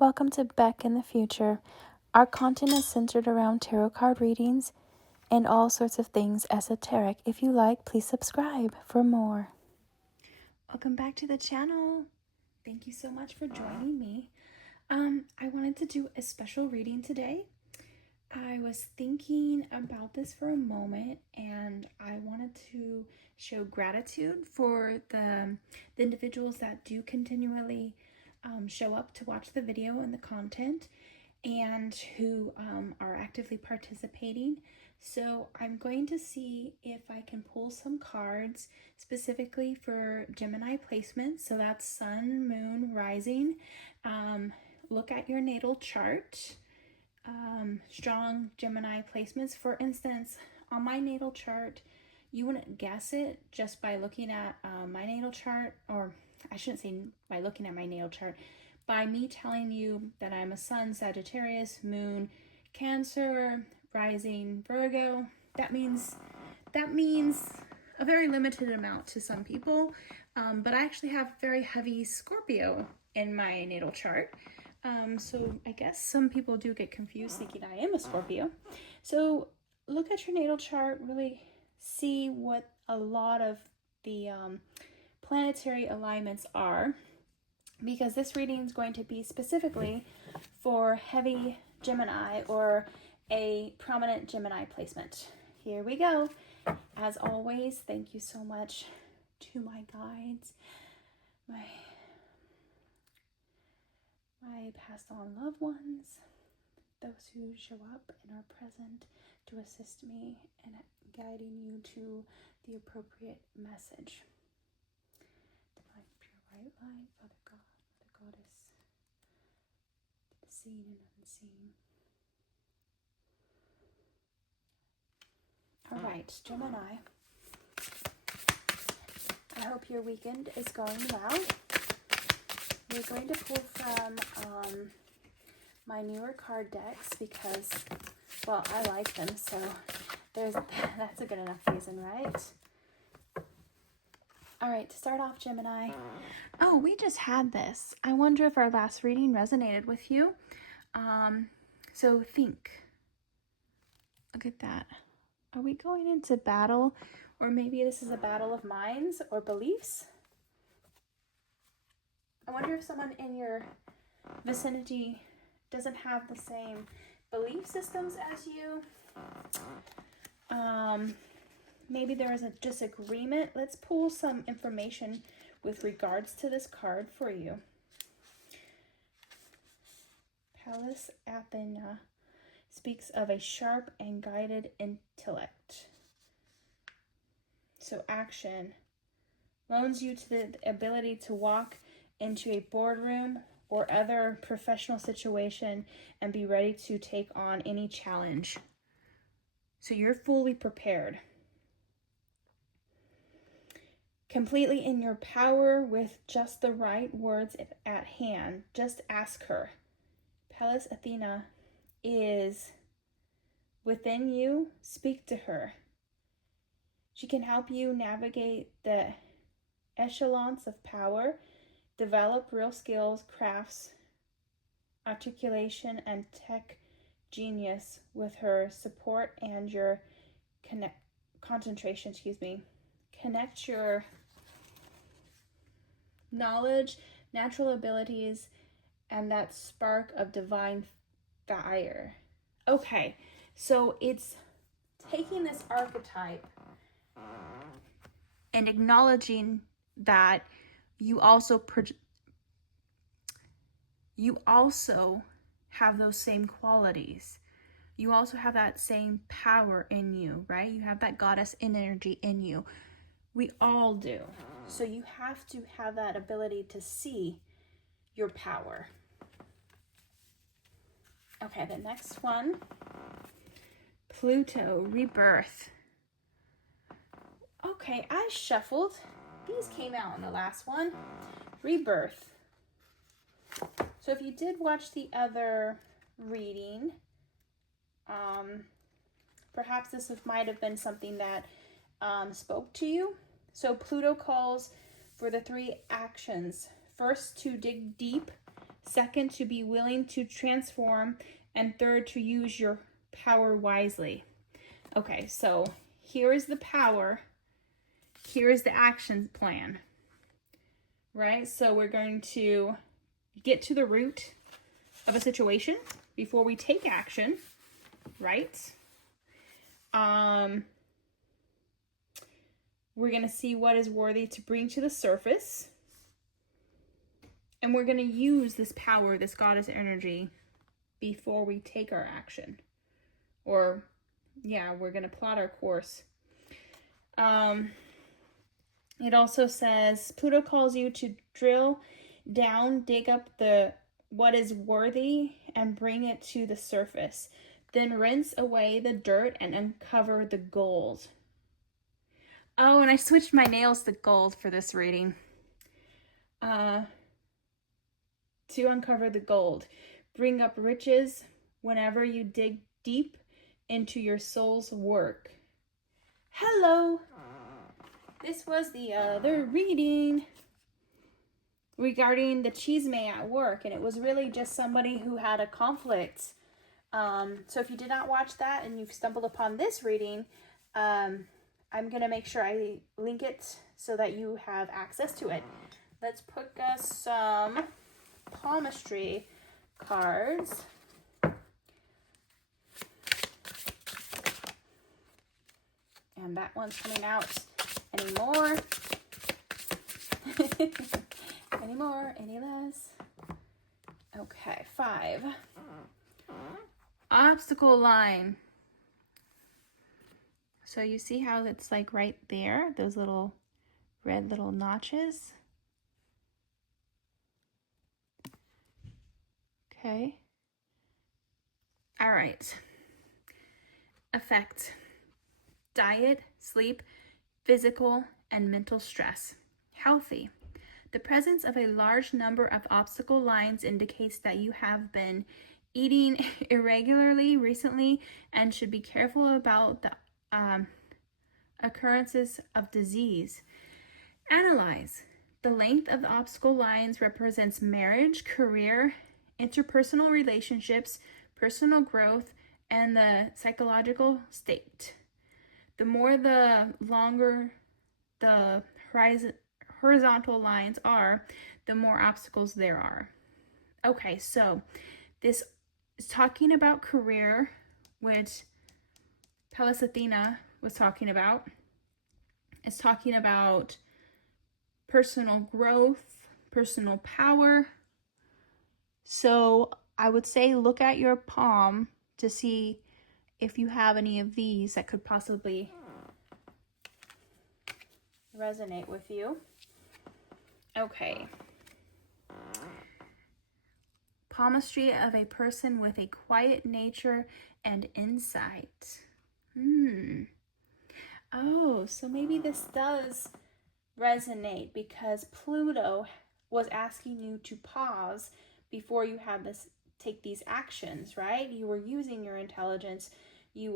Welcome to Beck in the Future. Our content is centered around tarot card readings and all sorts of things esoteric. If you like, please subscribe for more. Welcome back to the channel. Thank you so much for joining me. I wanted to do a special reading today. I was thinking about this for a moment, and I wanted to show gratitude for the individuals that do continually show up to watch the video and the content, and who are actively participating. So I'm going to see if I can pull some cards specifically for Gemini placements. So that's Sun, Moon, Rising. Look at your natal chart. Strong Gemini placements. For instance, on my natal chart, you wouldn't guess it just by looking at my natal chart, or I shouldn't say by looking at my natal chart, by me telling you that I'm a Sun, Sagittarius, Moon, Cancer, Rising, Virgo. That means a very limited amount to some people, but I actually have very heavy Scorpio in my natal chart. So I guess some people do get confused thinking I am a Scorpio. So look at your natal chart, really see what a lot of the planetary alignments are, because this reading is going to be specifically for heavy Gemini or a prominent Gemini placement. Here we go. As always, thank you so much to my guides, my passed on loved ones, those who show up and are present to assist me in guiding you to the appropriate message. Divine pure white light, Father God, Mother Goddess, the seen and unseen. All right, Gemini. I hope your weekend is going well. We're going to pull from my newer card decks because, well, I like them, so that's a good enough reason, right? All right, to start off, Gemini. Oh, we just had this. I wonder if our last reading resonated with you. So think. Look at that. Are we going into battle? Or maybe this is a battle of minds or beliefs? I wonder if someone in your vicinity doesn't have the same belief systems as you. Maybe there is a disagreement. Let's pull some information with regards to this card for you. Pallas Athena speaks of a sharp and guided intellect. So action loans you to the ability to walk into a boardroom or other professional situation and be ready to take on any challenge. So you're fully prepared. Completely in your power with just the right words at hand. Just ask her. Pallas Athena is within you. Speak to her. She can help you navigate the echelons of power, develop real skills, crafts, articulation, and tech genius with her support and your concentration. Connect your knowledge, natural abilities, and that spark of divine fire. Okay, so it's taking this archetype and acknowledging that you also have those same qualities. You also have that same power in you, right? You have that goddess energy in you. We all do. So you have to have that ability to see your power. Okay, the next one. Pluto, rebirth. Okay, I shuffled. These came out in the last one. Rebirth. So if you did watch the other reading, perhaps this might have been something that spoke to you. So Pluto calls for the 3 actions. First, to dig deep. Second, to be willing to transform. And third, to use your power wisely. Okay, so here is the power. Here is the action plan. Right? So we're going to get to the root of a situation before we take action. Right? We're going to see what is worthy to bring to the surface. And we're going to use this power, this goddess energy, before we take our action. Or, yeah, we're going to plot our course. It also says, Pluto calls you to drill down, dig up what is worthy, and bring it to the surface. Then rinse away the dirt and uncover the gold. Oh, and I switched my nails to gold for this reading. To uncover the gold. Bring up riches whenever you dig deep into your soul's work. Hello! This was the other reading regarding the chisme at work, and it was really just somebody who had a conflict. So if you did not watch that and you've stumbled upon this reading, I'm going to make sure I link it so that you have access to it. Let's put some palmistry cards. And that one's coming out anymore. Any more, any less? Okay, 5. Obstacle line. So you see how it's like right there, those little red little notches. Okay. All right. Effect. Diet, sleep, physical, and mental stress. Healthy. The presence of a large number of obstacle lines indicates that you have been eating irregularly recently and should be careful about the occurrences of disease. Analyze. The length of the obstacle lines represents marriage, career, interpersonal relationships, personal growth, and the psychological state. The longer the horizontal lines are, the more obstacles there are. Okay, so this is talking about career, which Pallas Athena was talking about. It's talking about personal growth, personal power. So I would say look at your palm to see if you have any of these that could possibly resonate with you. Okay. Palmistry of a person with a quiet nature and insight. Oh, so maybe this does resonate because Pluto was asking you to pause before you had take these actions, right? You were using your intelligence. You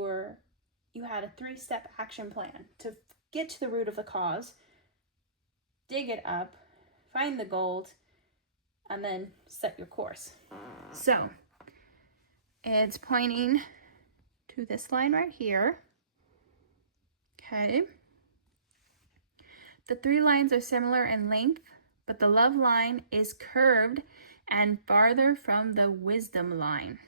had a 3-step action plan to get to the root of the cause, dig it up, find the gold, and then set your course. So it's pointing to this line right here. Okay. The 3 lines are similar in length, but the love line is curved and farther from the wisdom line.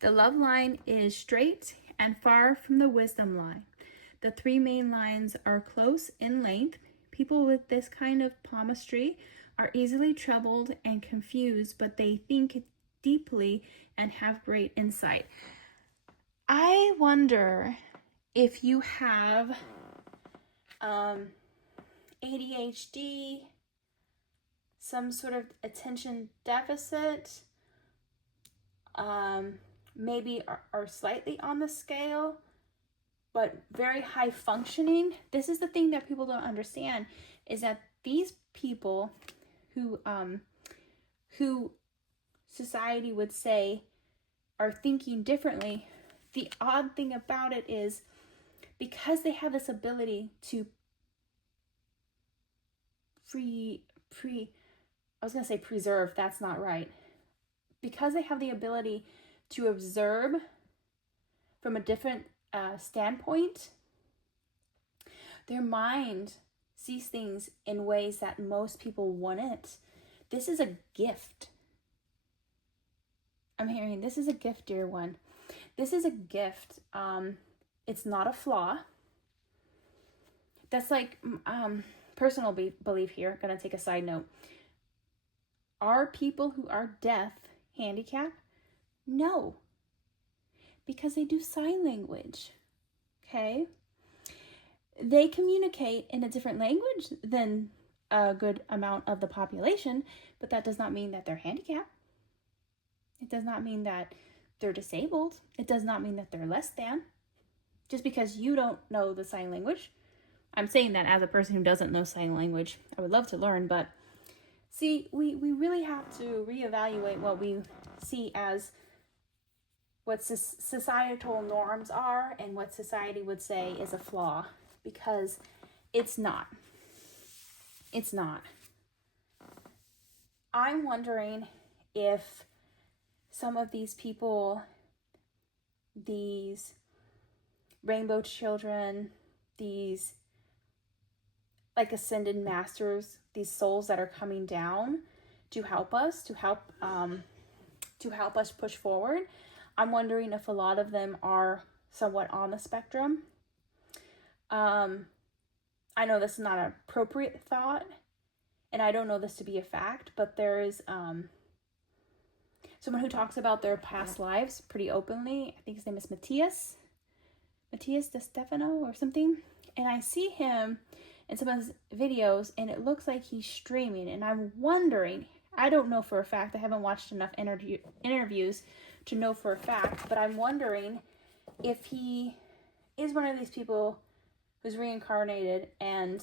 The love line is straight and far from the wisdom line. The 3 main lines are close in length. People with this kind of palmistry are easily troubled and confused, but they think deeply and have great insight. I wonder if you have ADHD, some sort of attention deficit, maybe are slightly on the scale, but very high functioning. This is the thing that people don't understand, is that these people who society would say are thinking differently, the odd thing about it is because they have this ability to preserve, that's not right. because they have the ability to observe from a different standpoint, their mind sees things in ways that most people wouldn't. This is a gift. I'm hearing this is a gift, dear one. This is a gift. It's not a flaw. That's like personal belief here. Gonna take a side note. Are people who are deaf handicapped? No. Because they do sign language. Okay? They communicate in a different language than a good amount of the population, but that does not mean that they're handicapped. It does not mean that they're disabled. It does not mean that they're less than. Just because you don't know the sign language. I'm saying that as a person who doesn't know sign language. I would love to learn, but see, we really have to reevaluate what we see as what societal norms are and what society would say is a flaw, because it's not. It's not. I'm wondering if some of these people, these rainbow children, these like ascended masters, these souls that are coming down to help us, to help us push forward. I'm wondering if a lot of them are somewhat on the spectrum. I know this is not an appropriate thought, and I don't know this to be a fact, but there is someone who talks about their past lives pretty openly. I think his name is Matthias De Stefano or something. And I see him in some of his videos, and it looks like he's streaming. And I'm wondering, I don't know for a fact, I haven't watched enough interviews to know for a fact, but I'm wondering if he is one of these people who's reincarnated and,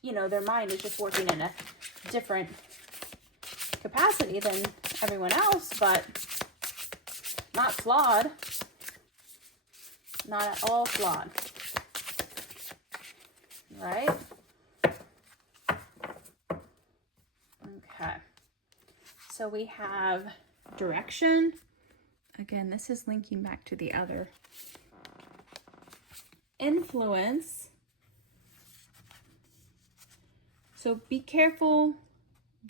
you know, their mind is just working in a different capacity than everyone else, but not flawed. Not at all flawed. Right? Okay. So we have direction. Again, this is linking back to the other. Influence. So be careful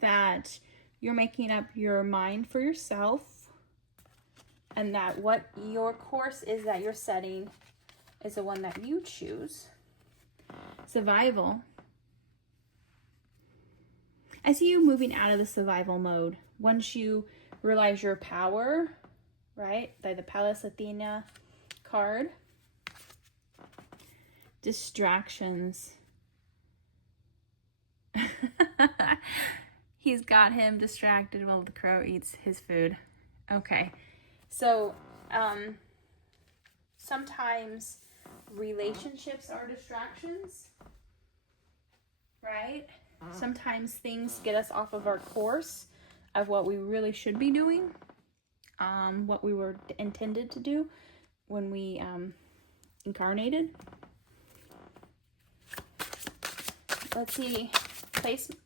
that you're making up your mind for yourself, and that what your course is that you're setting is the one that you choose. Survival. I see you moving out of the survival mode once you realize your power, right? By the Pallas Athena card. Distractions. He's got him distracted while the crow eats his food. Okay. So, sometimes relationships are distractions, right? Sometimes things get us off of our course of what we really should be doing, what we were intended to do when we incarnated. Let's see. Placement.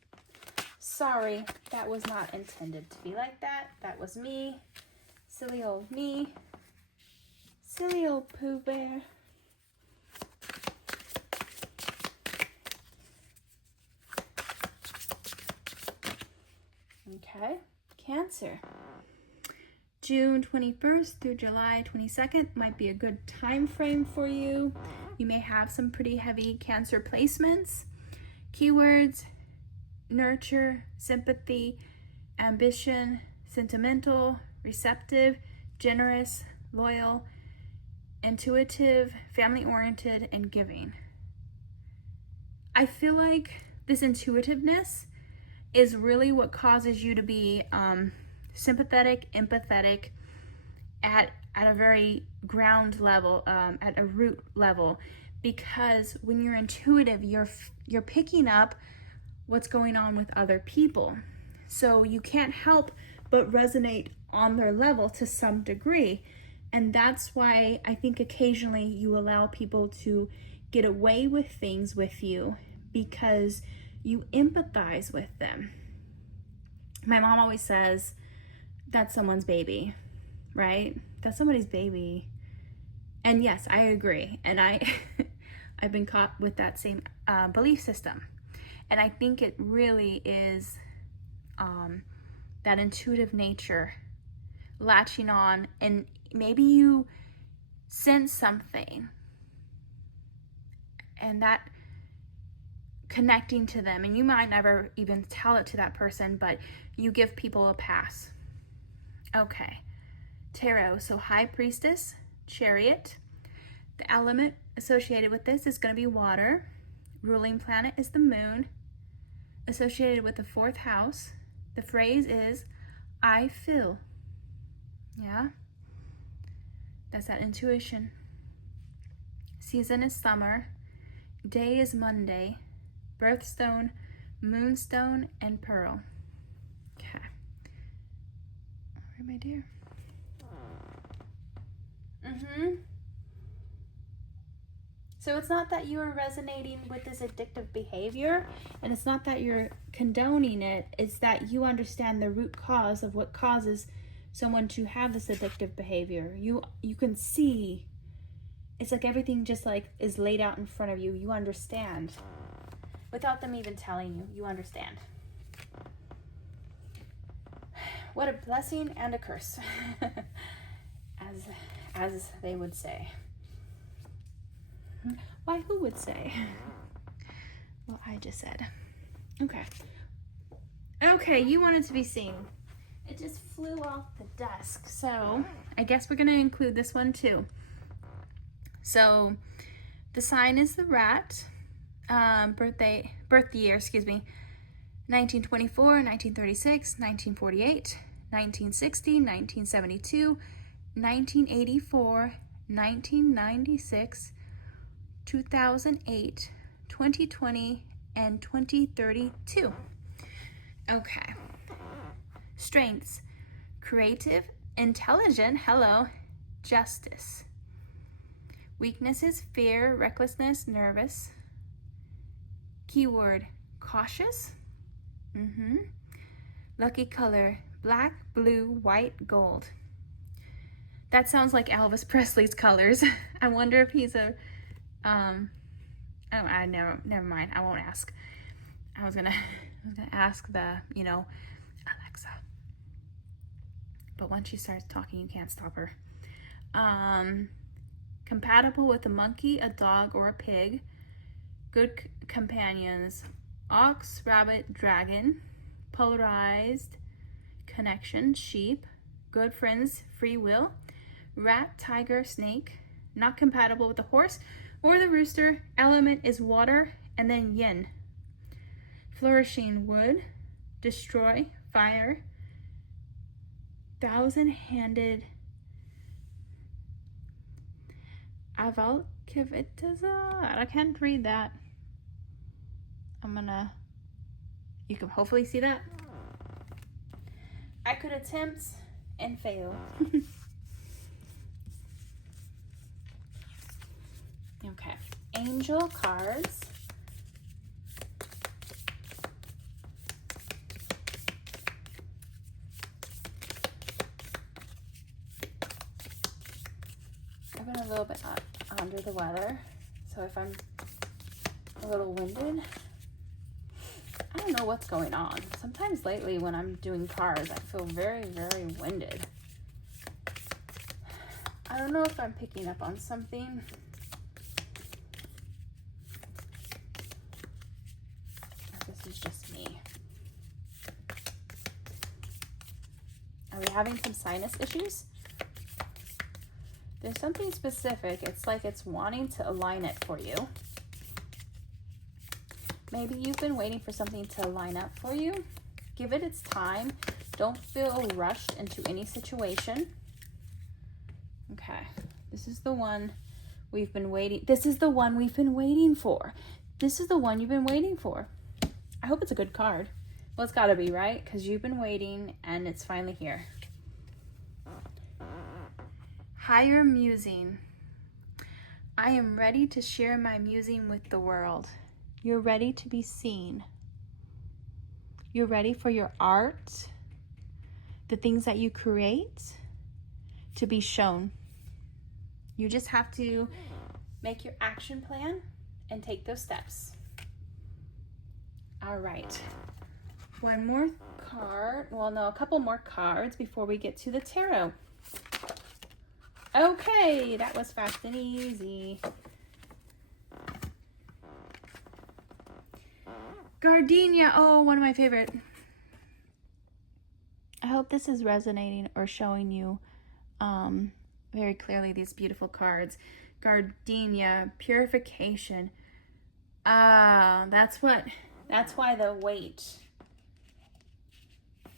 Sorry, that was not intended to be like that. That was me. Silly old me. Silly old Pooh Bear. Okay, Cancer. June 21st through July 22nd might be a good time frame for you. You may have some pretty heavy Cancer placements. Keywords: nurture, sympathy, ambition, sentimental, receptive, generous, loyal, intuitive, family-oriented, and giving. I feel like this intuitiveness is really what causes you to be sympathetic, empathetic at a very ground level, at a root level, because when you're intuitive, you're picking up what's going on with other people. So you can't help but resonate on their level to some degree. And that's why I think occasionally you allow people to get away with things with you, because you empathize with them. My mom always says, that's someone's baby, right? That's somebody's baby. And yes, I agree. And I've been caught with that same belief system. And I think it really is that intuitive nature latching on, and maybe you sense something and that connecting to them, and you might never even tell it to that person, but you give people a pass. Okay, tarot. So high priestess, chariot. The element associated with this is going to be water. Ruling planet is the moon. Associated with the 4th house, the phrase is, I feel. Yeah, that's that intuition. Season is summer. Day is Monday. Birthstone, moonstone, and pearl. Okay. All right, my dear. So it's not that you are resonating with this addictive behavior, and it's not that you're condoning it. It's that you understand the root cause of what causes someone to have this addictive behavior. You can see. It's like everything just like is laid out in front of you. You understand. Without them even telling you, you understand. What a blessing and a curse, as they would say. Why, who would say? Well, I just said. Okay. Okay, you wanted to be seen. It just flew off the desk, so I guess we're going to include this one too. So the sign is the rat. Birth year, 1924, 1936, 1948, 1960, 1972, 1984, 1996, 2008, 2020, and 2032. Okay. Strengths: creative, intelligent, hello, justice. Weaknesses: fear, recklessness, nervous. Keyword: cautious. Lucky color: black, blue, white, gold. That sounds like Elvis Presley's colors. I wonder if he's a never mind. I won't ask. I was gonna ask the, Alexa. But once she starts talking, you can't stop her. Compatible with a monkey, a dog, or a pig. Good companions: ox, rabbit, dragon. Polarized connection: sheep. Good friends: free will. Rat, tiger, snake. Not compatible with the horse or the rooster. Element is water, and then yin. Flourishing: wood. Destroy: fire. 1,000-handed avalkivitaza. I can't read that. You can hopefully see that. I could attempt and fail. Okay, angel cards. I've been a little bit under the weather, so if I'm a little winded, I don't know what's going on. Sometimes lately when I'm doing cards, I feel very, very winded. I don't know if I'm picking up on something. This is just me. Are we having some sinus issues? There's something specific. It's like it's wanting to align it for you. Maybe you've been waiting for something to line up for you. Give it its time. Don't feel rushed into any situation. Okay, this is the one we've been waiting. This is the one we've been waiting for. This is the one you've been waiting for. I hope it's a good card. Well, it's gotta be, right? Because you've been waiting and it's finally here. Higher musing. I am ready to share my musing with the world. You're ready to be seen. You're ready for your art. the things that you create to be shown. You just have to make your action plan and take those steps. All right. One more card. Well, no, a couple more cards before we get to the tarot. Okay, that was fast and easy. Gardenia. Oh, one of my favorite. I hope this is resonating or showing you very clearly these beautiful cards. Gardenia, purification. That's why the weight.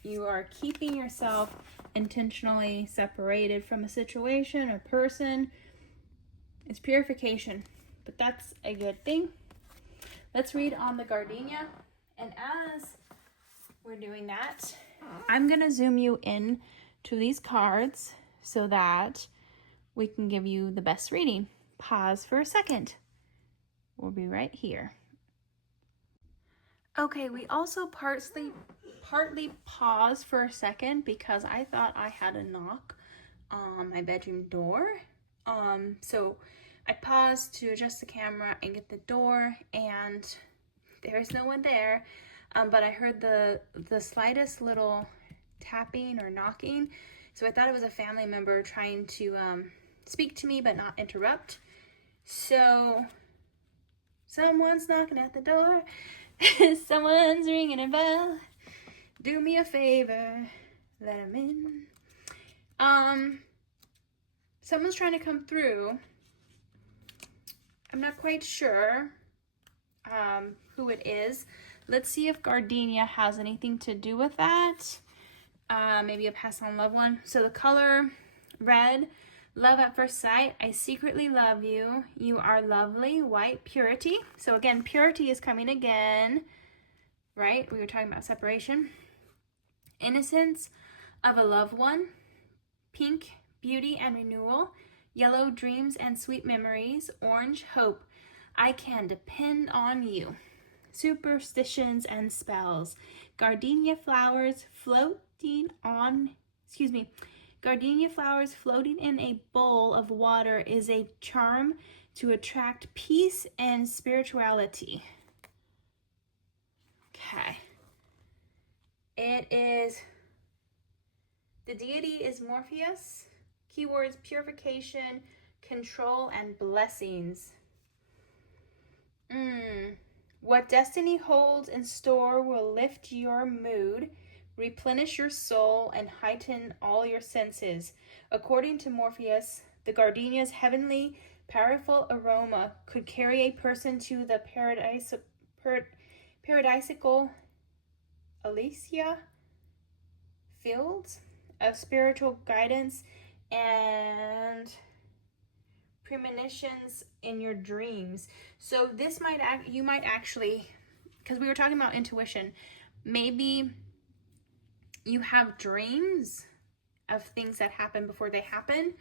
You are keeping yourself intentionally separated from a situation or person. It's purification, but that's a good thing. Let's read on the gardenia. And as we're doing that, I'm going to zoom you in to these cards so that we can give you the best reading. Pause for a second. We'll be right here. Okay, we also partly paused for a second because I thought I had a knock on my bedroom door. So I paused to adjust the camera and get the door, and there's no one there. But I heard the slightest little tapping or knocking. So I thought it was a family member trying to speak to me but not interrupt. So someone's knocking at the door. Someone's ringing a bell. Do me a favor, let them in. Someone's trying to come through. I'm not quite sure who it is. Let's see if gardenia has anything to do with that. Maybe a passed on loved one. So the color red, love at first sight. I secretly love you. You are lovely. White, purity. So again, purity is coming again, right? We were talking about separation. Innocence of a loved one. Pink, beauty and renewal. Yellow, dreams and sweet memories. Orange, hope. I can depend on you. Superstitions and spells. Gardenia flowers floating in a bowl of water is a charm to attract peace and spirituality. Okay. The deity is Morpheus. Keywords: purification, control, and blessings. What destiny holds in store will lift your mood, replenish your soul, and heighten all your senses. According to Morpheus, the gardenia's heavenly, powerful aroma could carry a person to the paradisical Elysia fields of spiritual guidance and premonitions in your dreams. So this you might actually, because we were talking about intuition, maybe you have dreams of things that happen before they happen,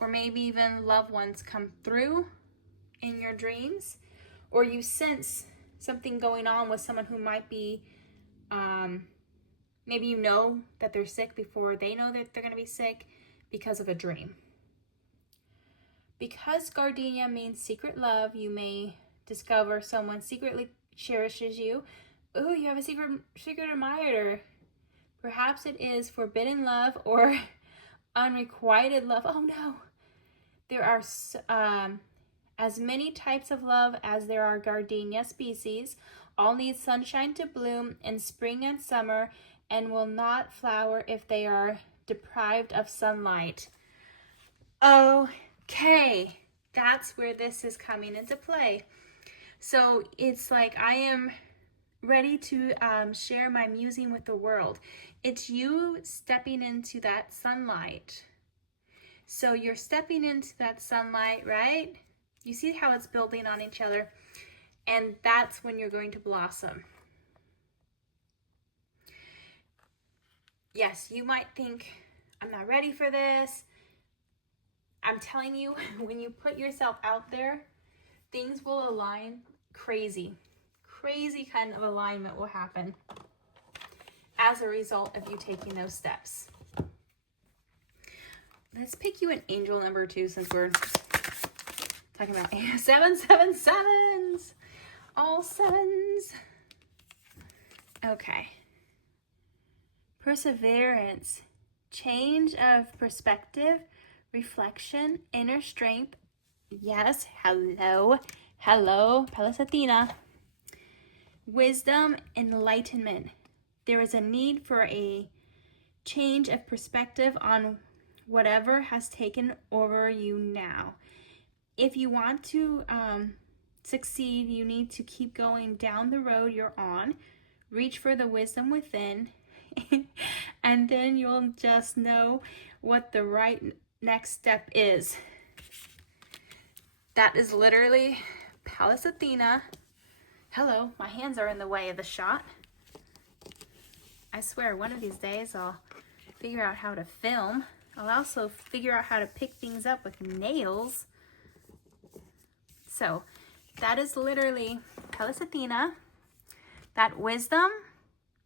or maybe even loved ones come through in your dreams, or you sense something going on with someone who might be, maybe you know that they're sick before they know that they're going to be sick because of a dream. Because gardenia means secret love, you may discover someone secretly cherishes you. Ooh, you have a secret admirer. Perhaps it is forbidden love or unrequited love. Oh no. There are as many types of love as there are gardenia species. All need sunshine to bloom in spring and summer and will not flower if they are deprived of sunlight. Okay, that's where this is coming into play. So it's like I am ready to share my musing with the world. It's you stepping into that sunlight. So you're stepping into that sunlight, right? You see how it's building on each other, and that's when you're going to blossom. Yes, you might think, I'm not ready for this. I'm telling you, when you put yourself out there, things will align crazy kind of alignment will happen as a result of you taking those steps. let's pick you an angel number 2 since we're talking about 777s. All 7s. Okay. Perseverance, change of perspective, reflection, inner strength. Yes, hello, Pallas Athena. Wisdom, enlightenment. There is a need for a change of perspective on whatever has taken over you now. If you want to succeed, you need to keep going down the road you're on. Reach for the wisdom within, and then you'll just know what the right next step is. That is literally Pallas Athena. Hello, my hands are in the way of the shot. I swear, one of these days I'll figure out how to film. I'll also figure out how to pick things up with nails. So, that is literally Pallas Athena. That wisdom,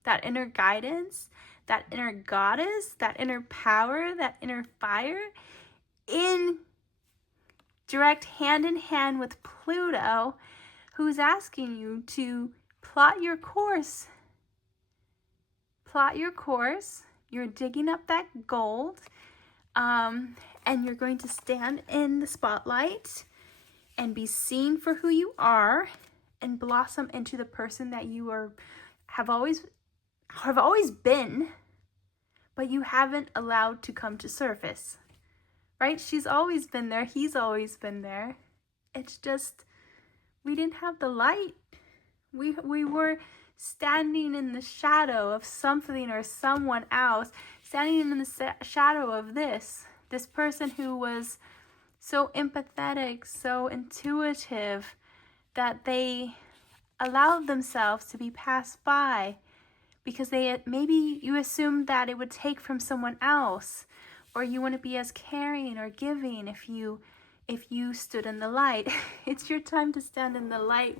that inner guidance, that inner goddess, that inner power, that inner fire, in direct hand in hand with Pluto, who's asking you to plot your course. Plot your course. You're digging up that gold, and you're going to stand in the spotlight and be seen for who you are and blossom into the person that you have always been, but you haven't allowed to come to surface. Right? She's always been there. He's always been there. It's just we didn't have the light. We were standing in the shadow of something or someone else, standing in the shadow of this person who was so empathetic, so intuitive, that they allowed themselves to be passed by because maybe you assumed that it would take from someone else, or you wouldn't be as caring or giving if you stood in the light. It's your time to stand in the light,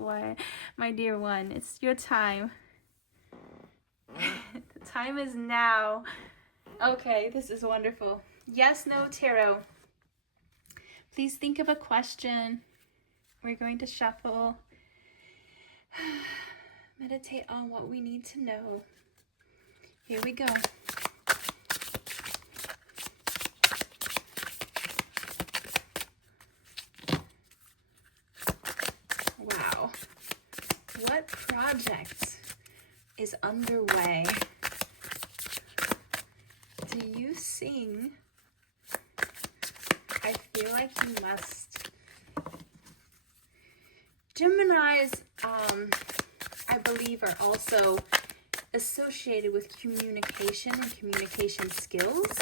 my dear one. It's your time. The time is now. Okay, this is wonderful. Yes, no, tarot. Please think of a question. We're going to shuffle. Meditate on what we need to know. Here we go. Wow. What project is underway? Do you sing? I feel like you must. Geminis, I believe, are also associated with communication and communication skills.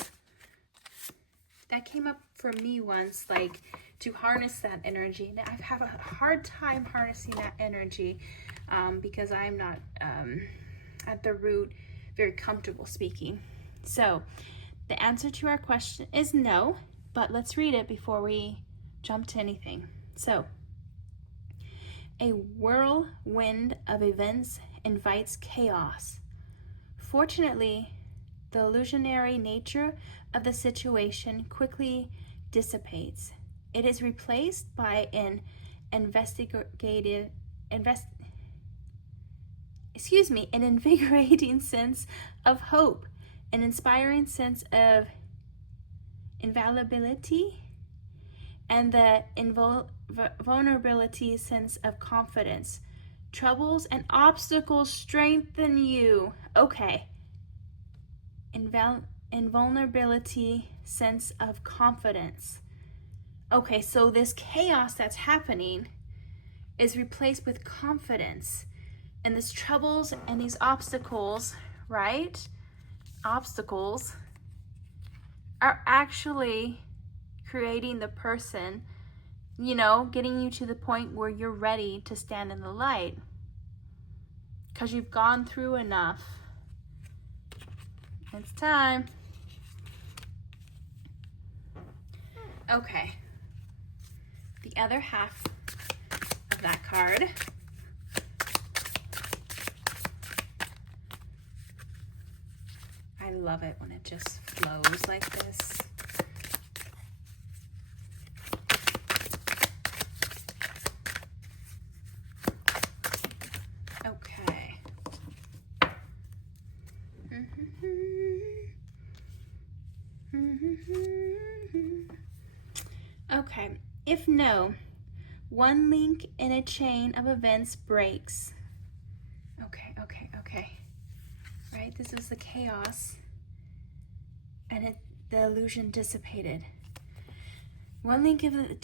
That came up for me once, like, to harness that energy. And I have a hard time harnessing that energy because I'm not, at the root, very comfortable speaking. So, the answer to our question is no, but let's read it before we jump to anything. So, a whirlwind of events invites chaos. Fortunately, the illusionary nature of the situation quickly dissipates. It is replaced by an invigorating sense of hope, an inspiring sense of invaluability, and the vulnerability sense of confidence. Troubles and obstacles strengthen you. Okay. Invulnerability sense of confidence. Okay, so this chaos that's happening is replaced with confidence. And these troubles and these obstacles, right? Obstacles are actually creating the person, getting you to the point where you're ready to stand in the light. Because you've gone through enough. It's time. Okay. The other half of that card. I love it when it just flows like this. Okay, if no, one link in a chain of events breaks. Okay. Right, this was the chaos, and the illusion dissipated. One link of the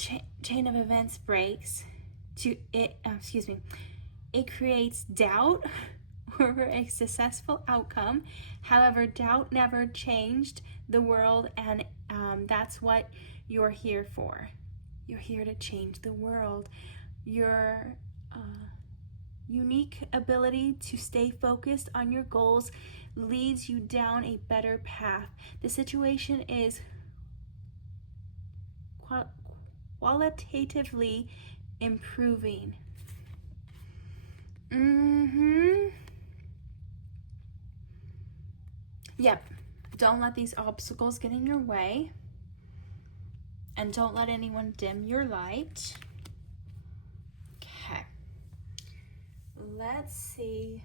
chain of events breaks. It creates doubt over a successful outcome. However, doubt never changed the world, and that's what you're here for. You're here to change the world. Your unique ability to stay focused on your goals leads you down a better path. The situation is qualitatively improving. Yep. Don't let these obstacles get in your way. And don't let anyone dim your light. Okay. Let's see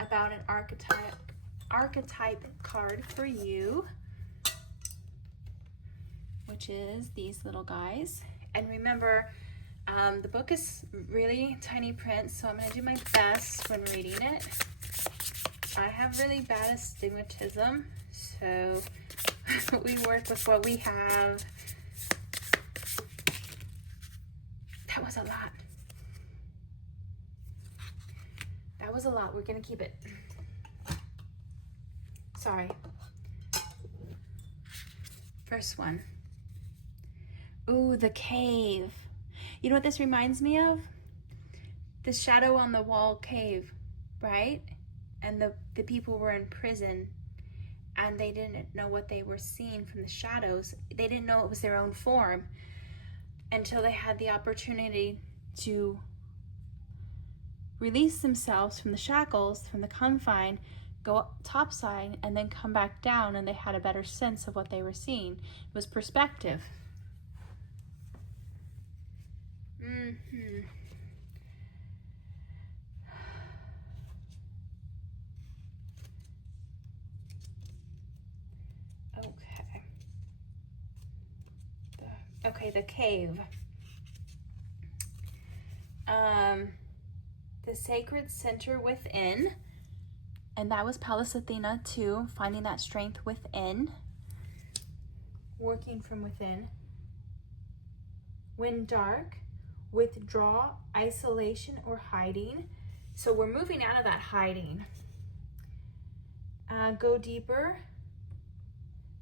about an archetype card for you, which is these little guys. And remember, the book is really tiny print, so I'm going to do my best when reading it. I have really bad astigmatism, so we work with what we have. That was a lot. We're going to keep it. Sorry. First one. Ooh, the cave. You know what this reminds me of? The shadow on the wall cave, right? And the people were in prison, and they didn't know what they were seeing from the shadows. They didn't know it was their own form until they had the opportunity to release themselves from the shackles, from the confine, go up topside, and then come back down, and they had a better sense of what they were seeing. It was perspective. Okay, the cave. The sacred center within, and that was Pallas Athena too, finding that strength within, working from within. When dark, withdraw, isolation, or hiding. So we're moving out of that hiding. Go deeper.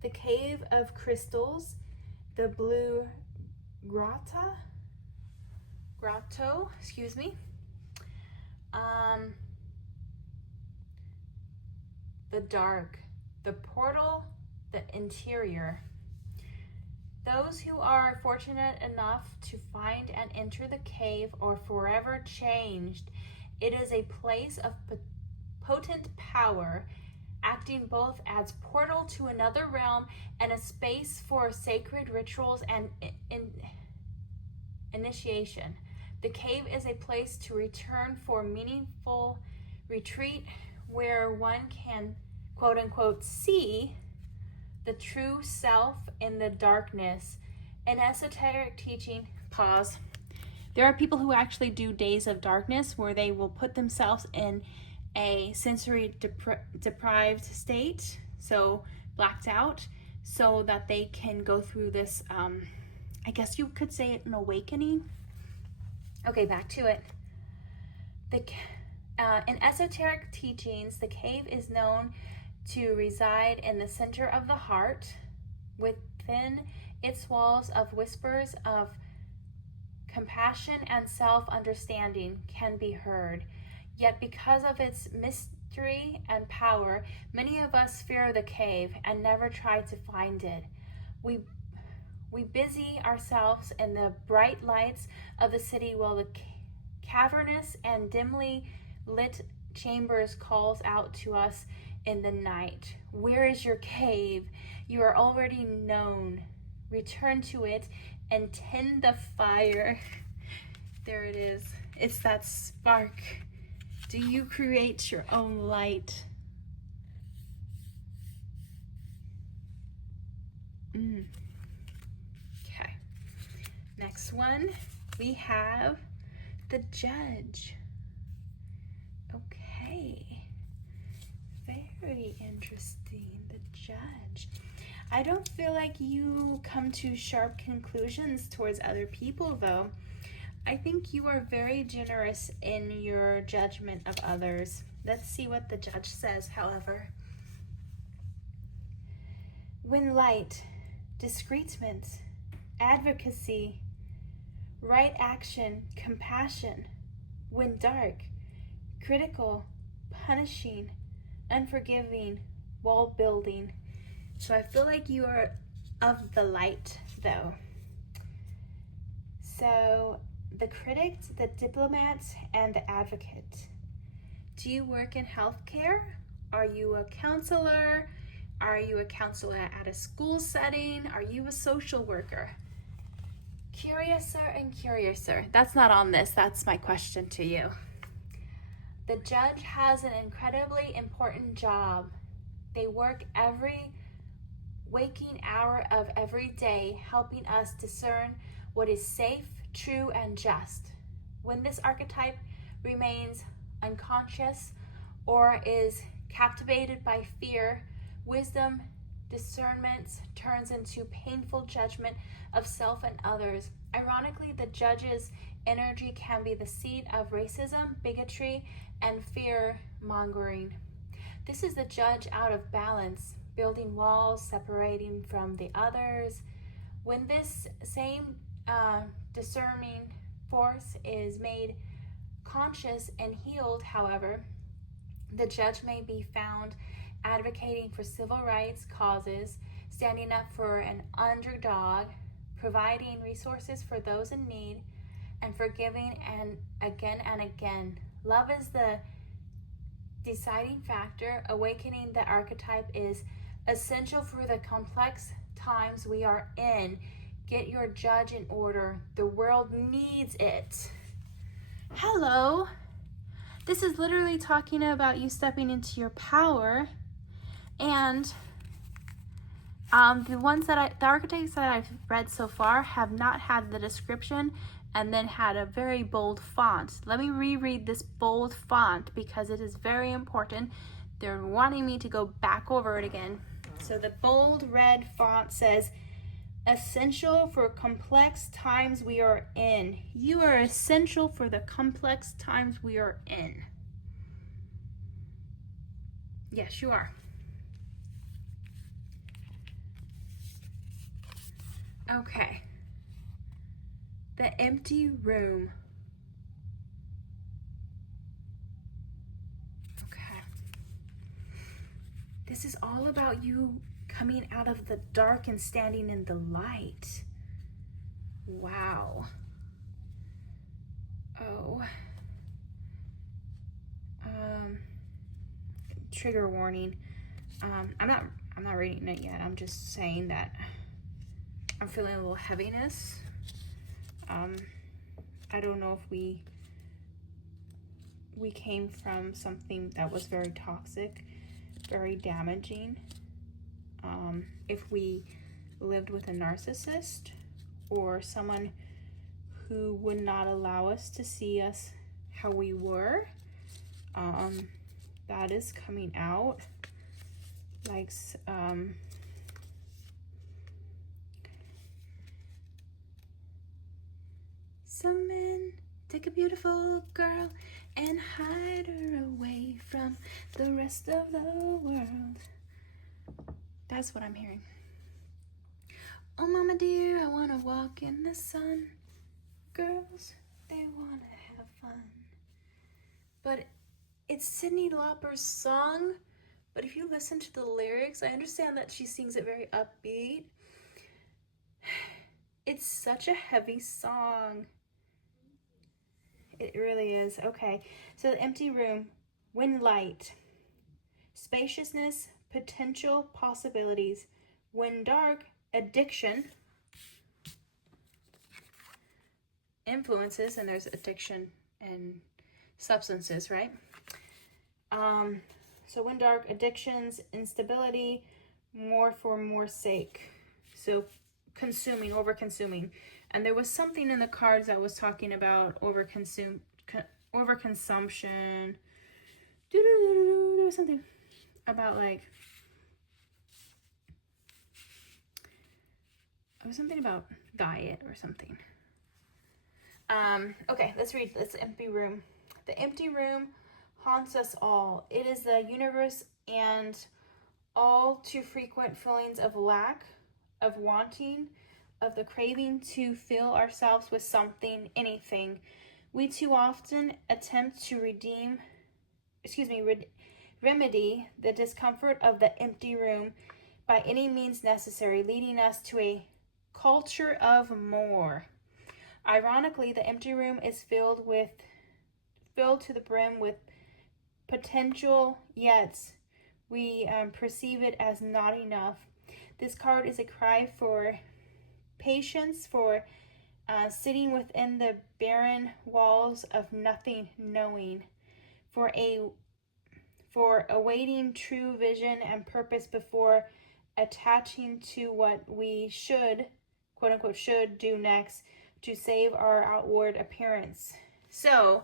The cave of crystals, the blue grotto, excuse me. The dark, the portal, the interior. Those who are fortunate enough to find and enter the cave are forever changed. It is a place of potent power, acting both as portal to another realm and a space for sacred rituals and initiation. The cave is a place to return for meaningful retreat where one can, quote unquote, see the true self in the darkness. In esoteric teaching, pause. There are people who actually do days of darkness where they will put themselves in a sensory deprived state, so blacked out, so that they can go through this, I guess you could say an awakening. Okay, back to it. In esoteric teachings, the cave is known to reside in the center of the heart. Within its walls of whispers of compassion and self-understanding can be heard. Yet because of its mystery and power, many of us fear the cave and never try to find it. We busy ourselves in the bright lights of the city while the cavernous and dimly lit chambers calls out to us in the night. Where is your cave? You are already known. Return to it and tend the fire. There it is. It's that spark. Do you create your own light? Okay. Next one, we have the Judge. Okay. Very interesting. The Judge. I don't feel like you come to sharp conclusions towards other people, though. I think you are very generous in your judgment of others. Let's see what the Judge says, however. When light, discreetment, advocacy, right action, compassion. When dark, critical, punishing, unforgiving, wall building. So I feel like you are of the light, though. So the critic, the diplomat, and the advocate. Do you work in healthcare? Are you a counselor? Are you a counselor at a school setting? Are you a social worker? Curiouser and curiouser. That's not on this. That's my question to you. The Judge has an incredibly important job. They work every waking hour of every day, helping us discern what is safe, true, and just. When this archetype remains unconscious or is captivated by fear, wisdom, discernment turns into painful judgment of self and others. Ironically, the Judge's energy can be the seed of racism, bigotry, and fear-mongering. This is the Judge out of balance, building walls, separating from the others. When this same discerning force is made conscious and healed, however, the Judge may be found advocating for civil rights causes, standing up for an underdog, providing resources for those in need, and forgiving and again. Love is the deciding factor. Awakening the archetype is essential for the complex times we are in. Get your Judge in order. The world needs it. Hello. This is literally talking about you stepping into your power. And the archetypes that I've read so far have not had the description and then had a very bold font. Let me reread this bold font because it is very important. They're wanting me to go back over it again. So the bold red font says, essential for complex times we are in. You are essential for the complex times we are in. Yes, you are. Okay. The empty room. Okay. This is all about you coming out of the dark and standing in the light. Wow. Oh. Trigger warning. I'm not reading it yet. I'm just saying that I'm feeling a little heaviness. I don't know if we came from something that was very toxic, very damaging. If we lived with a narcissist or someone who would not allow us to see us how we were, that is coming out. Like, some men take a beautiful girl and hide her away from the rest of the world. That's what I'm hearing. Oh, mama dear, I wanna walk in the sun. Girls, they wanna have fun. But it's Cyndi Lauper's song, but if you listen to the lyrics, I understand that she sings it very upbeat. It's such a heavy song. It really is. Okay, so the empty room, when light, spaciousness, potential possibilities. When dark, addiction, influences, and there's addiction and substances, right? So when dark, addictions, instability, more for more sake. So consuming, over-consuming. And there was something in the cards that was talking about overconsumption. There was something about like, it was something about diet or something. Okay, let's read this empty room. The empty room haunts us all. It is the universe and all too frequent feelings of lack, of wanting, of the craving to fill ourselves with something, anything. We too often attempt to remedy the discomfort of the empty room by any means necessary, leading us to a culture of more. Ironically, the empty room is filled to the brim with potential, yet we perceive it as not enough. This card is a cry for patience, for sitting within the barren walls of nothing knowing, for awaiting true vision and purpose before attaching to what we should, quote unquote, should do next to save our outward appearance. So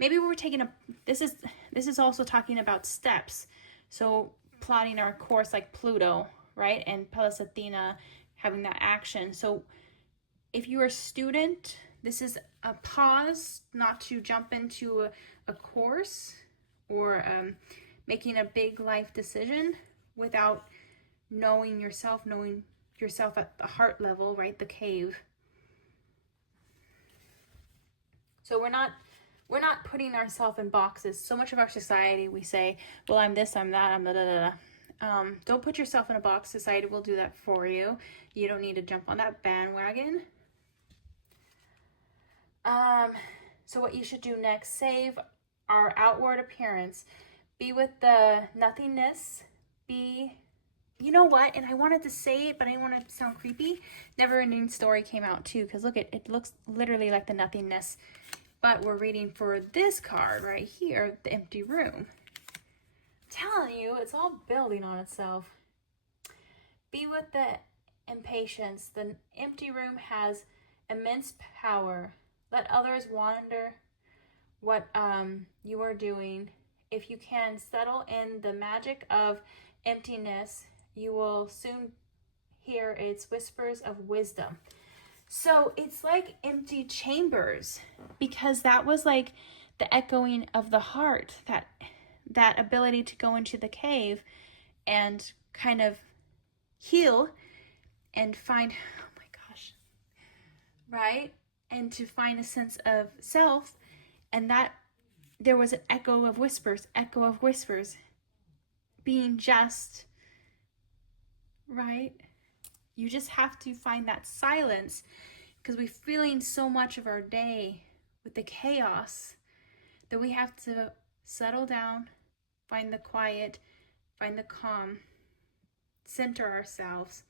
maybe we're taking this is also talking about steps. So plotting our course like Pluto, right? And Pallas Athena having that action. So if you're a student, this is a pause, not to jump into a course or making a big life decision without knowing yourself at the heart level, right? The cave. So we're not putting ourselves in boxes. So much of our society, we say, well, I'm this, I'm that, I'm da da da. Don't put yourself in a box. Society will do that for you. You don't need to jump on that bandwagon. So what you should do next, save our outward appearance. Be with the nothingness. You know what? And I wanted to say it, but I didn't want to sound creepy. Never Ending Story came out too, because look, it looks literally like the nothingness. But we're reading for this card right here, the empty room. I'm telling you, it's all building on itself. Be with the impatience. The empty room has immense power. Let others wonder what you are doing. If you can settle in the magic of emptiness, you will soon hear its whispers of wisdom. So it's like empty chambers, because that was like the echoing of the heart, that ability to go into the cave and kind of heal and find, oh my gosh, right? And to find a sense of self. And that there was an echo of whispers, being just, right? You just have to find that silence, because we're feeling so much of our day with the chaos that we have to settle down, find the quiet, find the calm, center ourselves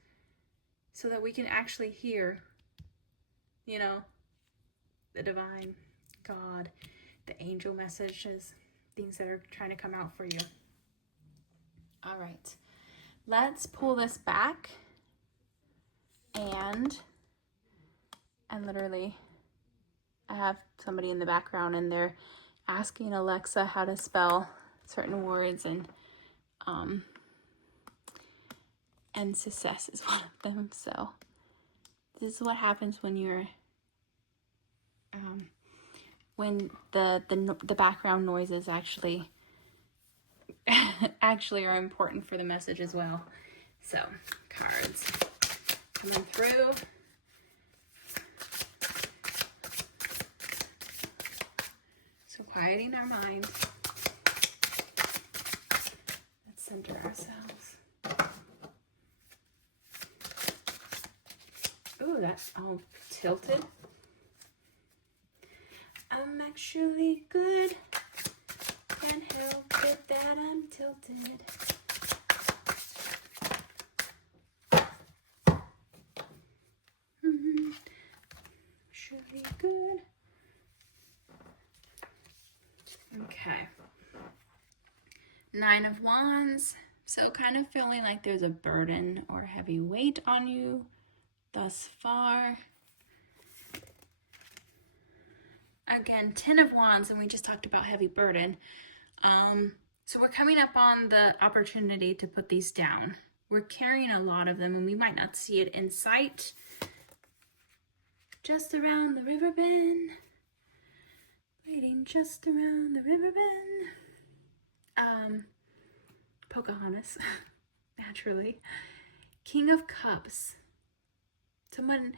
so that we can actually hear, the divine, God, the angel messages, things that are trying to come out for you. All right, let's pull this back. And literally, I have somebody in the background and they're asking Alexa how to spell certain words, and success is one of them. So this is what happens when you're when the background noises actually are important for the message as well. So cards coming through. So quieting our mind. Let's center ourselves. Ooh, that's all tilted. I'm actually good. Can't help it that I'm tilted. Actually good. Okay. 9 of Wands. So kind of feeling like there's a burden or heavy weight on you. thus far. Again, 10 of Wands, and we just talked about heavy burden. So we're coming up on the opportunity to put these down. We're carrying a lot of them, and we might not see it in sight. Just around the river bend, waiting just around the river bend. Pocahontas, naturally. King of Cups, someone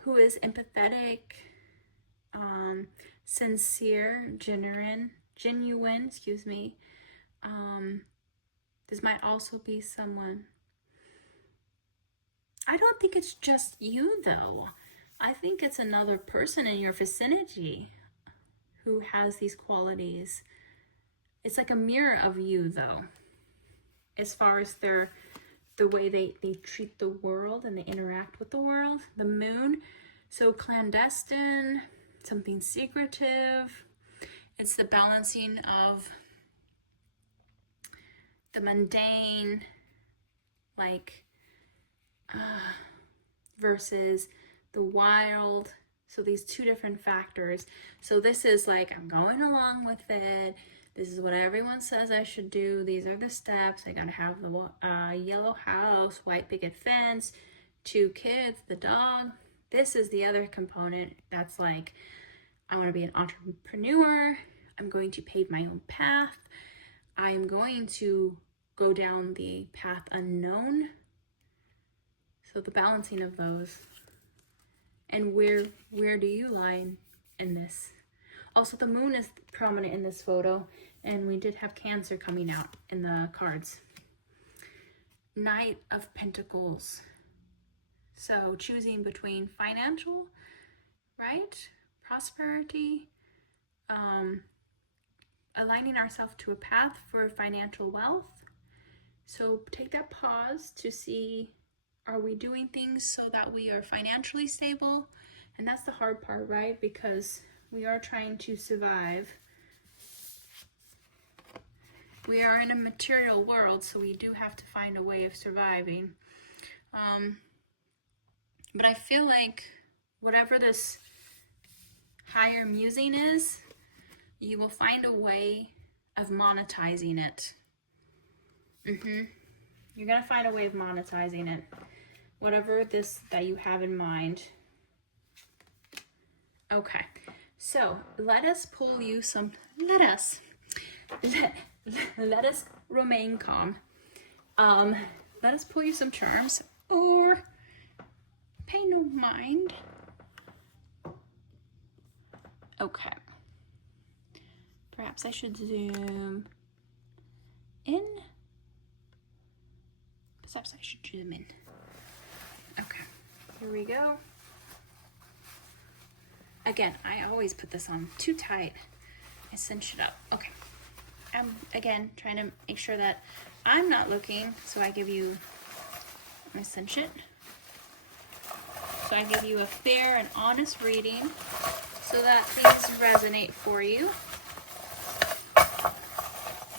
who is empathetic, sincere, genuine, excuse me. This might also be someone. I don't think it's just you though. I think it's another person in your vicinity who has these qualities. It's like a mirror of you though, as far as the way they treat the world and they interact with the world. The moon, so clandestine, something secretive. It's the balancing of the mundane, like, versus the wild. So these two different factors. So this is like, I'm going along with it. This is what everyone says I should do. These are the steps. I gotta have the yellow house, white picket fence, 2 kids, the dog. This is the other component that's like, I want to be an entrepreneur. I'm going to pave my own path. I am going to go down the path unknown. So the balancing of those. And where do you lie in this? Also, the moon is prominent in this photo, and we did have Cancer coming out in the cards. Knight of Pentacles. So choosing between financial, right? Prosperity, aligning ourselves to a path for financial wealth. So take that pause to see, are we doing things so that we are financially stable? And that's the hard part, right? Because we are trying to survive. We are in a material world, so we do have to find a way of surviving. But I feel like whatever this higher musing is, you will find a way of monetizing it. You're gonna find a way of monetizing it. Whatever this that you have in mind. Okay, so let us pull you some, let us remain calm. Let us pull you some charms, or pay no mind. Okay. Perhaps I should zoom in. Perhaps I should zoom in. Okay, here we go. Again, I always put this on too tight. I cinch it up. Okay. I'm, again, trying to make sure that I'm not looking, so I give you, I cinch it. So I give you a fair and honest reading so that things resonate for you.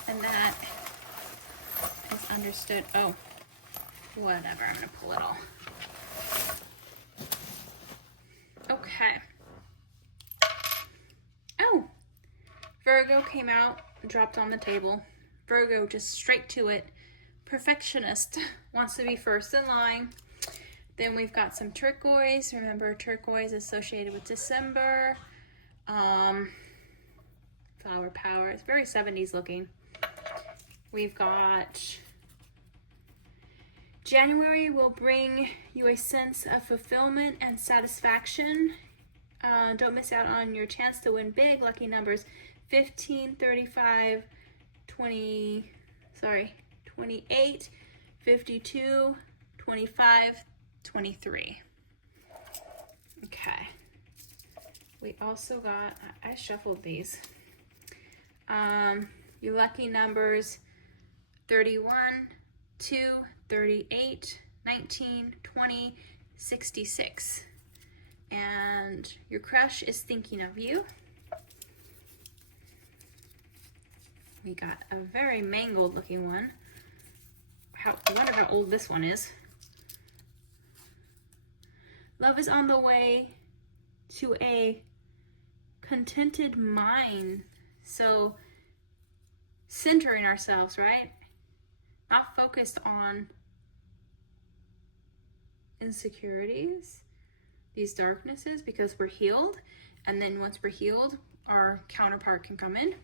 And that is understood. Oh, whatever, I'm gonna pull it all. Okay. Oh, Virgo came out, dropped on the table. Virgo, just straight to it. Perfectionist, wants to be first in line. Then we've got some turquoise. Remember, turquoise associated with December. Flower power. It's very 70s looking. We've got January will bring you a sense of fulfillment and satisfaction. Don't miss out on your chance to win big. Lucky numbers 15, 35, 28, 52, 25, 23. Okay. We also got, I shuffled these. Your lucky numbers 31, 2, 38, 19, 20, 66. And your crush is thinking of you. We got a very mangled looking one. I wonder how old this one is. Love is on the way to a contented mind. So centering ourselves, right? Not focused on insecurities, these darknesses, because we're healed. And then once we're healed, our counterpart can come in.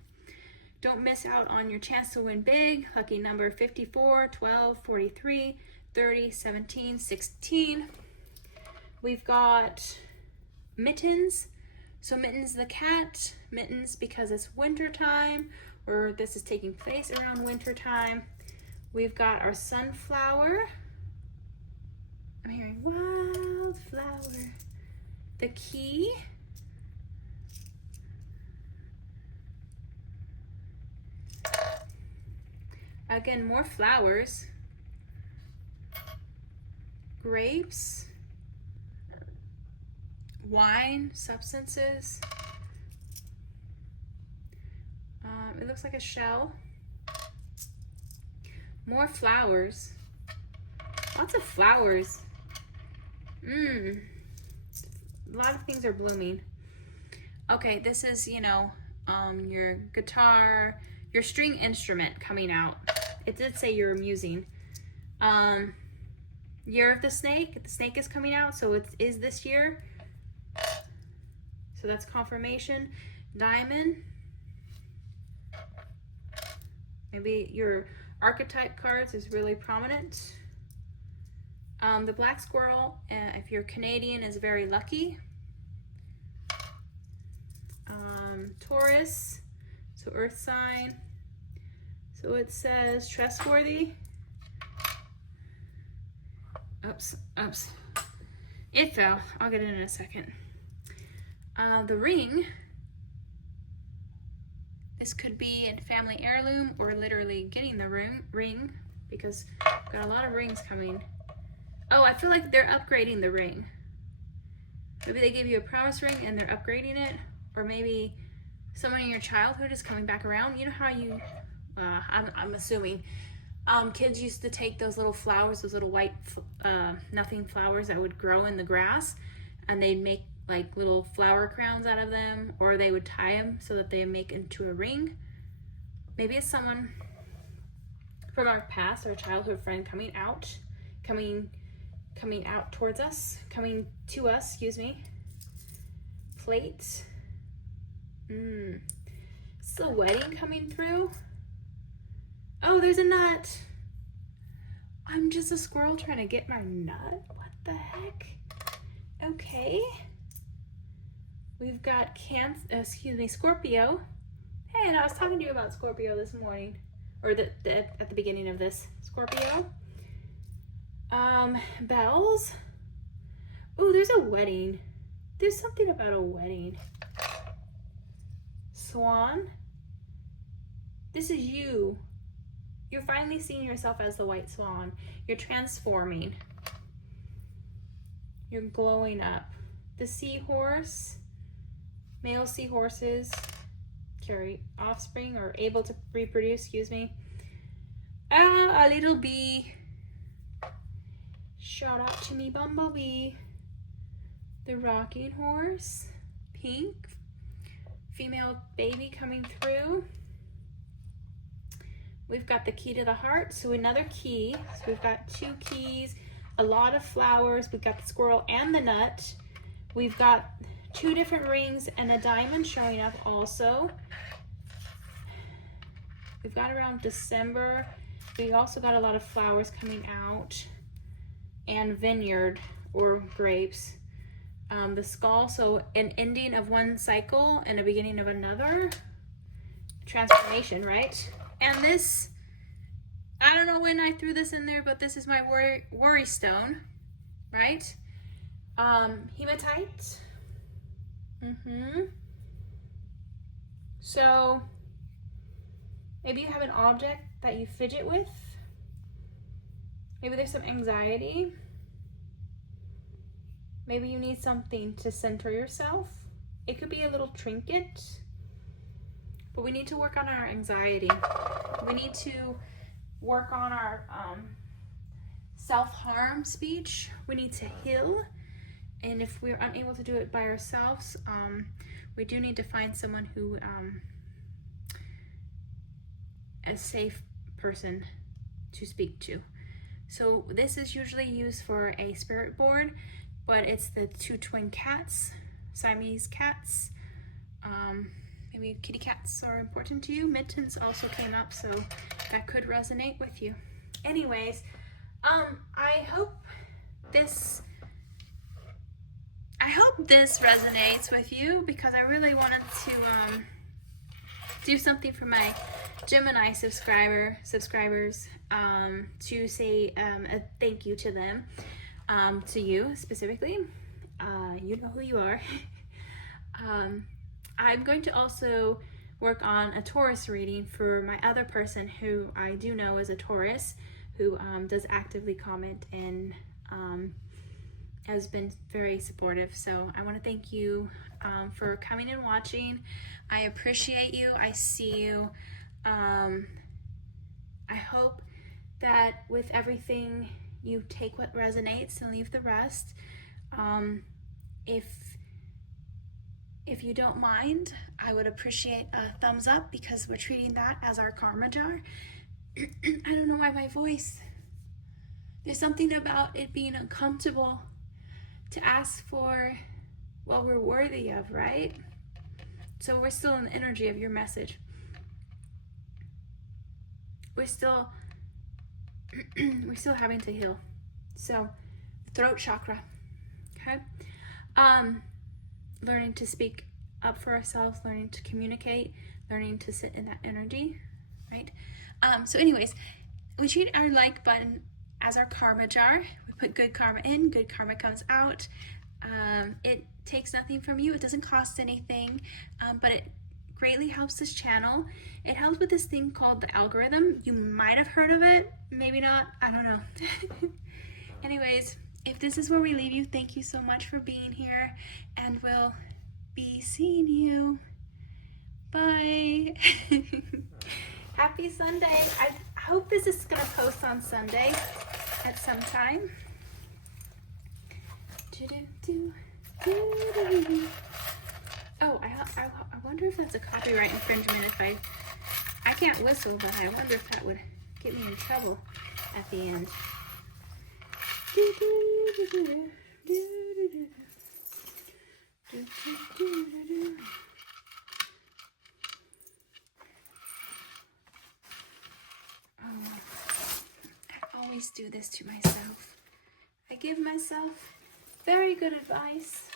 Don't miss out on your chance to win big. Lucky number 54, 12, 43, 30, 17, 16. We've got Mittens. So Mittens the cat. Mittens because it's winter time, or this is taking place around winter time. We've got our sunflower. I'm hearing wildflower. The key. Again, more flowers. Grapes. Wine, substances. It looks like a shell. More flowers. Lots of flowers. A lot of things are blooming. Okay, this is, your guitar, your string instrument coming out. It did say you're musing. Year of the snake. The snake is coming out, so it is this year. So that's confirmation. Diamond. Maybe your archetype cards is really prominent. The black squirrel, if you're Canadian, is very lucky. Taurus, so earth sign. So it says trustworthy. Oops. It fell. I'll get it in a second. The ring. This could be a family heirloom or literally getting the ring because we've got a lot of rings coming. Oh, I feel like they're upgrading the ring. Maybe they gave you a promise ring and they're upgrading it, or maybe someone in your childhood is coming back around. You know how you, I'm assuming, kids used to take those little flowers, those little white nothing flowers that would grow in the grass, and they'd make like little flower crowns out of them, or they would tie them so that they make into a ring. Maybe it's someone from our past, our childhood friend coming out towards us, coming to us, excuse me. Plate. It's a wedding coming through. Oh, there's a nut. I'm just a squirrel trying to get my nut. What the heck? Okay. We've got Scorpio. Hey, and I was talking to you about Scorpio this morning, or at the beginning of this. Scorpio. Bells. Oh, there's a wedding. There's something about a wedding. Swan. This is you. You're finally seeing yourself as the white swan. You're transforming. You're glowing up. The seahorse. Male seahorses carry offspring or able to reproduce, excuse me. A little bee. Shout out to me, bumblebee. The rocking horse. Pink. Female baby coming through. We've got the key to the heart, so another key. So we've got 2 keys, a lot of flowers. We've got the squirrel and the nut. We've got 2 different rings and a diamond showing up also. We've got around December. We also got a lot of flowers coming out, and vineyard or grapes. The skull, so an ending of one cycle and a beginning of another. Transformation, right? And this, I don't know when I threw this in there, but this is my worry stone, right? Hematite. So maybe you have an object that you fidget with. Maybe there's some anxiety. Maybe you need something to center yourself. It could be a little trinket, but we need to work on our anxiety. We need to work on our self-harm speech. We need to heal And if we're unable to do it by ourselves, we do need to find someone who, a safe person to speak to. So this is usually used for a spirit board, but it's the two twin cats, Siamese cats. Maybe kitty cats are important to you. Mittens also came up, so that could resonate with you. Anyways, I hope this resonates with you, because I really wanted to do something for my Gemini subscribers to say a thank you to them, to you specifically. You know who you are. I'm going to also work on a Taurus reading for my other person who I do know is a Taurus, who does actively comment and has been very supportive. So I want to thank you for coming and watching. I appreciate you. I see you. I hope that with everything you take what resonates and leave the rest. If you don't mind, I would appreciate a thumbs up, because we're treating that as our karma jar. I don't know why my voice, there's something about it being uncomfortable to ask for what we're worthy of, right? So we're still in the energy of your message. We're still having to heal. So, throat chakra, okay? Learning to speak up for ourselves, learning to communicate, learning to sit in that energy, right? So anyways, we treat our like button as our karma jar. We put good karma in, good karma comes out. It takes nothing from you. It doesn't cost anything, but it greatly helps this channel. It helps with this thing called the algorithm. You might have heard of it, maybe not, I don't know. Anyways, if this is where we leave you, thank you so much for being here, and we'll be seeing you. Bye. Happy Sunday. I hope this is gonna post on Sunday at some time. Oh, I wonder if that's a copyright infringement. If I can't whistle, but I wonder if that would get me in trouble at the end. I always do this to myself. I give myself very good advice,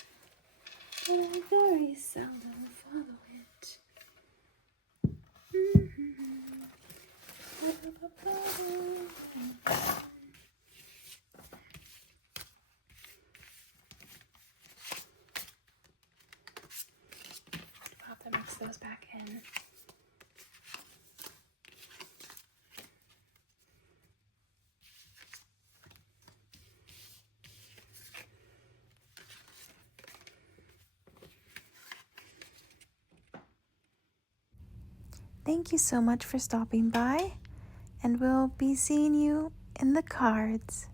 but I very seldom follow it. I'll have to mix those back in. Thank you so much for stopping by, and we'll be seeing you in the cards.